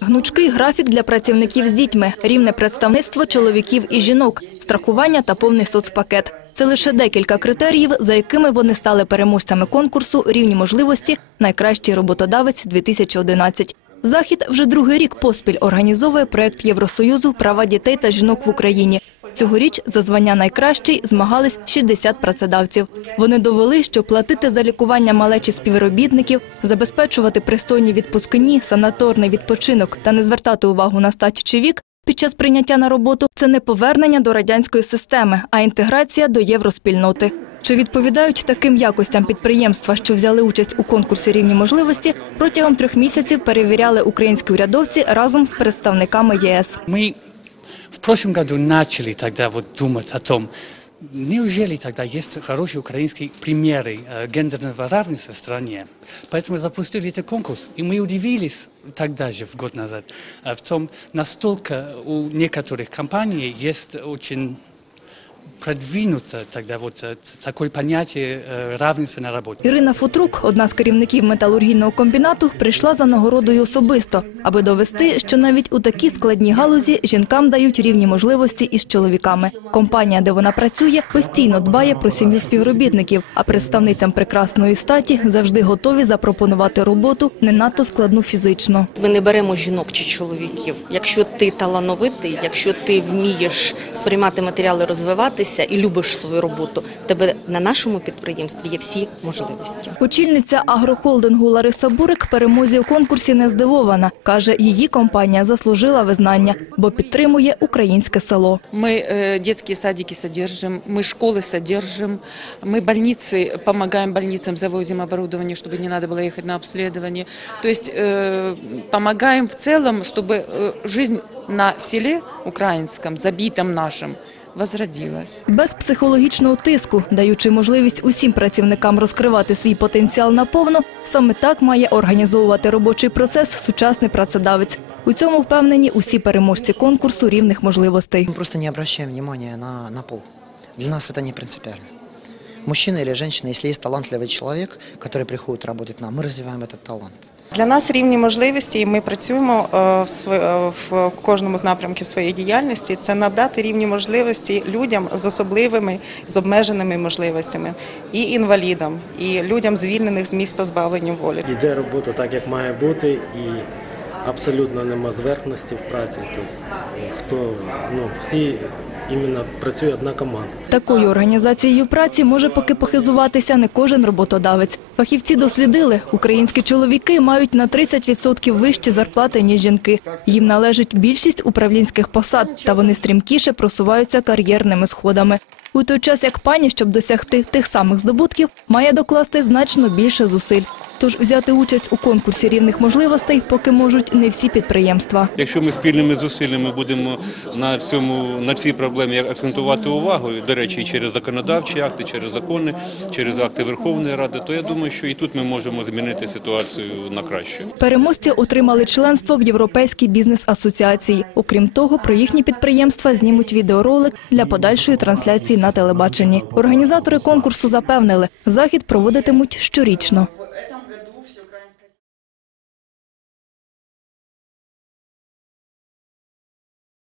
Гнучкий графік для працівників з дітьми, рівне представництво чоловіків і жінок, страхування та повний соцпакет. Це лише декілька критеріїв, за якими вони стали переможцями конкурсу Рівні можливості Найкращий роботодавець роботодавець-2011». Захід вже другий рік поспіль організовує проект Євросоюзу права дітей та жінок в Україні. Цьогоріч за звання найкращий змагались 60 працедавців. Вони довели, що платити за лікування малечі співробітників, забезпечувати пристойні відпускні, санаторний відпочинок та не звертати увагу на стать чи вік. Під час прийняття на роботу це не повернення до радянської системи, а інтеграція до євроспільноти. Чи відповідають таким якостям підприємства, що взяли участь у конкурсі рівні можливості, протягом трьох місяців перевіряли українські урядовці разом з представниками ЄС? Ми В прошлом году начали тогда вот думать о том, Неужели тогда есть хорошие украинские примеры э, гендерного равенства в стране? Поэтому запустили этот конкурс, и мы удивились тогда же, в год назад, э, в том, настолько у некоторых компаний есть очень продвинуто тогда вот э, такое понятие э, равенства на роботі. Ірина Футрук, одна з керівників металургійного комбінату, прийшла за нагородою особисто, аби довести, що навіть у такій складній галузі жінкам дають рівні можливості із чоловіками. Компанія, де вона працює, постійно дбає про сім'ю співробітників, а представницям прекрасної статі завжди готові запропонувати роботу не надто складну фізично. Ми не беремо жінок чи чоловіків. Якщо ти талановитий, якщо ти вмієш сприймати матеріали, розвивати розвиватися і любиш свою роботу, в тебе на нашому підприємстві є всі можливості. Очільниця агрохолдингу Лариса Бурик перемозі у конкурсі не здивована. Каже, її компанія заслужила визнання, бо підтримує українське село. Мы э, детские садики содержим, мы школы содержим, мы больницы, помогаем больницам, завозим оборудование, чтобы не надо было ехать на обследование. То есть э, помогаем в целом, чтобы э, жизнь на селе украинском, забитом нашем, возродилась. Без психологічного тиску, даючи можливість усім працівникам розкривати свій потенціал наповну, саме так має організовувати робочий процес сучасний працедавець. У цьому впевнені усі переможці конкурсу рівних можливостей. Мы просто не обращаем внимания на, на пол. Для нас это не принципиально. Мужчина или женщина, если есть талантливый человек, который приходит работать нам, мы развиваем этот талант. Для нас рівні можливості, і ми працюємо е, в е, в кожному з напрямків своєї діяльності. Це надати рівні можливості людям з особливими з обмеженими можливостями, і інвалідам, і людям звільнених з місць позбавлення волі. Іде робота так, як має бути, і абсолютно нема зверхності в праці. Тобто, е, хто ну всі іменно працює одна команда. Такою організацією праці може поки похизуватися не кожен роботодавець. Фахівці дослідили, українські чоловіки мають на 30% вищі зарплати ніж жінки. Їм належить більшість управлінських посад, та вони стрімкіше просуваються кар'єрними сходами. У той час як пані, щоб досягти тих самих здобутків, має докласти значно більше зусиль. Тож взяти участь у конкурсі рівних можливостей поки можуть не всі підприємства. Якщо ми спільними зусиллями будемо на цьому на цій проблемі акцентувати увагу, до речі, через законодавчі акти, через закони, через акти Верховної Ради, то я думаю, що і тут ми можемо змінити ситуацію на краще. Переможці отримали членство в європейській бізнес-асоціації. Окрім того, про їхні підприємства знімуть відеоролик для подальшої трансляції на телебаченні. Організатори конкурсу запевнили, захід проводитимуть щорічно.